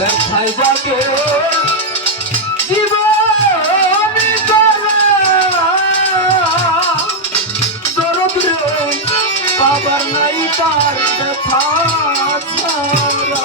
দেখাই যাকে জীবন বাবার নাই তার কথা ছাড়া।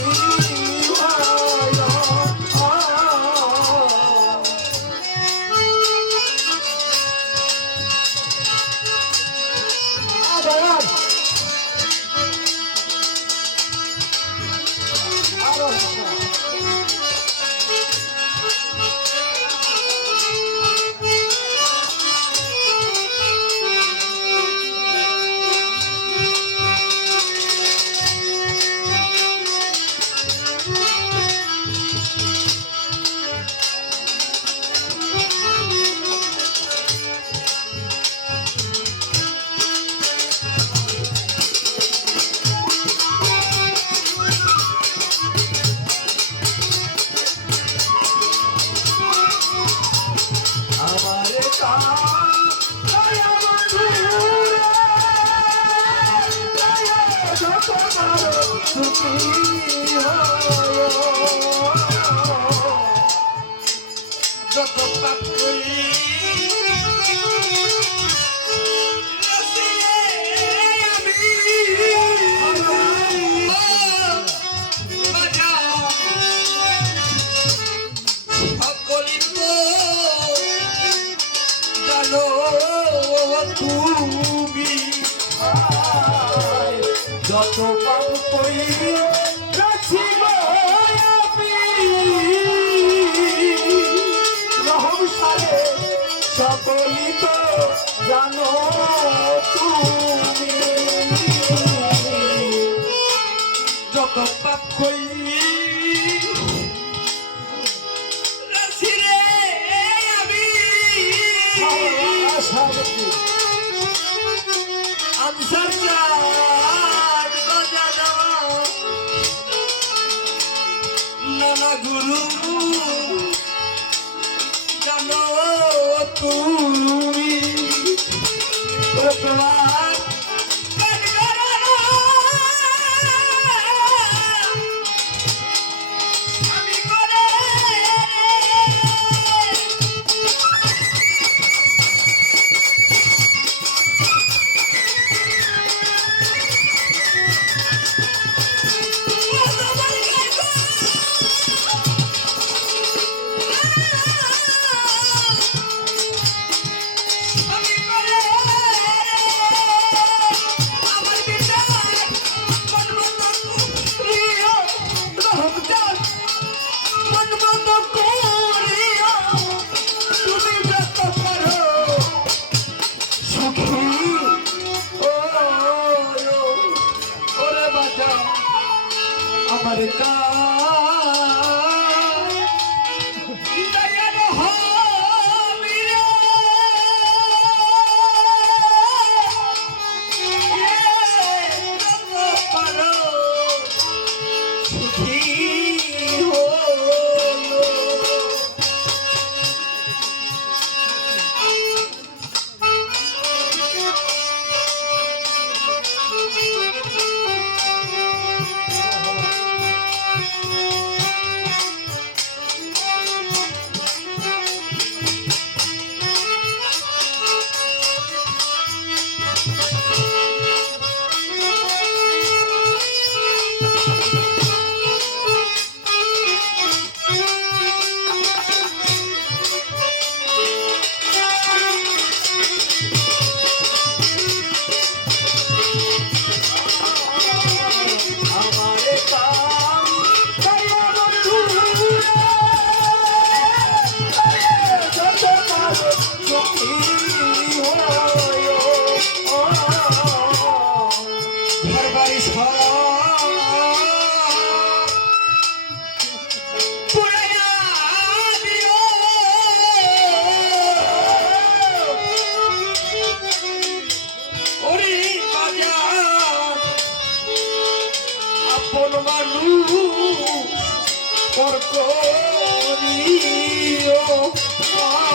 Thank you. Oh. তুমি আমার Oh.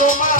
তোমার